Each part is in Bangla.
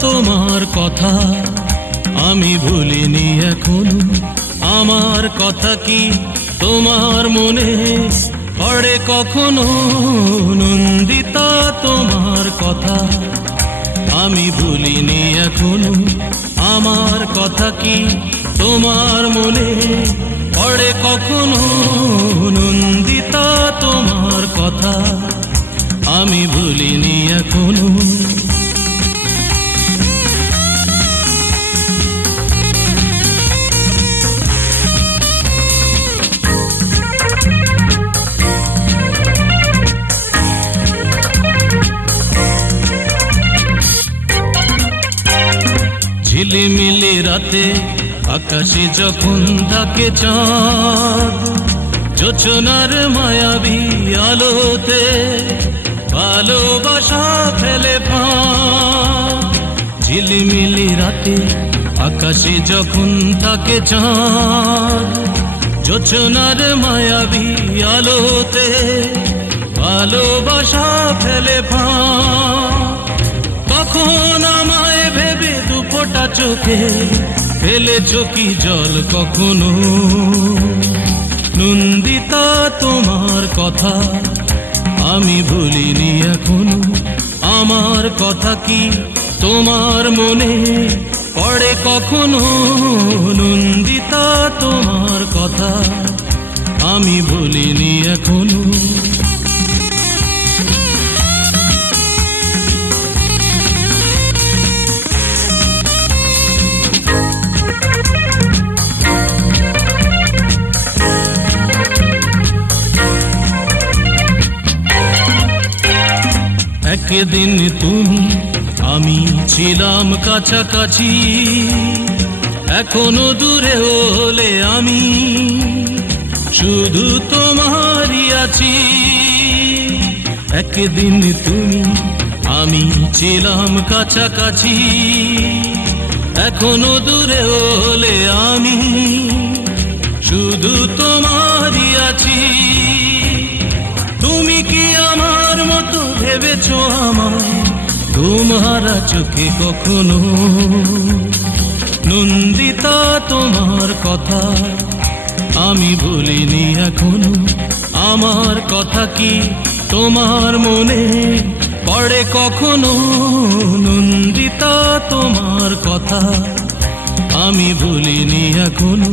তোমার কথা আমি ভুলিনি এখনও। আমার কথা কি তোমার মনে পড়ে কখনো? নন্দিতা, তোমার কথা আমি ভুলিনি এখনও। আমার কথা কি তোমার মনে পড়ে কখনো? নন্দিতা, তোমার কথা আমি ভুলিনি এখনও। ঝিলিমিলি রাতে আকাশে যখন থাকে চাঁদ যোচনার মায়াবী আলোতে ভালোবাসা ফেলে ফাঁক ঝিলিমিলি রাতে আকাশে যখন থাকে চাঁদ যোচনার মায়াবী আলোতে ভালোবাসা ফেলে ফাঁক তখন চোখে ফেলে চোখি জল কখনো? নন্দিতা, তোমার কথা আমি ভুলিনি এখনও। আমার কথা কি তোমার মনে পড়ে কখনো? নন্দিতা, তোমার কথা আমি ভুলিনি এখনও। একদিন তুমি? আমি ছিলাম কাছাকাছি। এখনও দূরে হলে আমি শুধু তোমারই আছি। একদিন তুমি, আমি ছিলাম কাছাকাছি। এখনও দূরে হলে আমি শুধু তোমারই আছি। তুমি কি আমার ভেবেছ আমায় তোমারা চোখে কখনো। নন্দিতা, তোমার কথা আমি ভুলিনি এখনও। আমার কথা কি তোমার মনে পড়ে কখনো? নন্দিতা, তোমার কথা আমি ভুলিনি এখনও।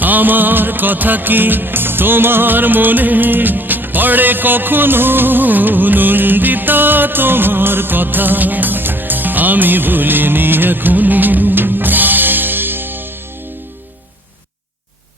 আমার কথা কি তোমার মনে পড়ে কখনো নন্দিতা তোমার কথা আমি ভুলি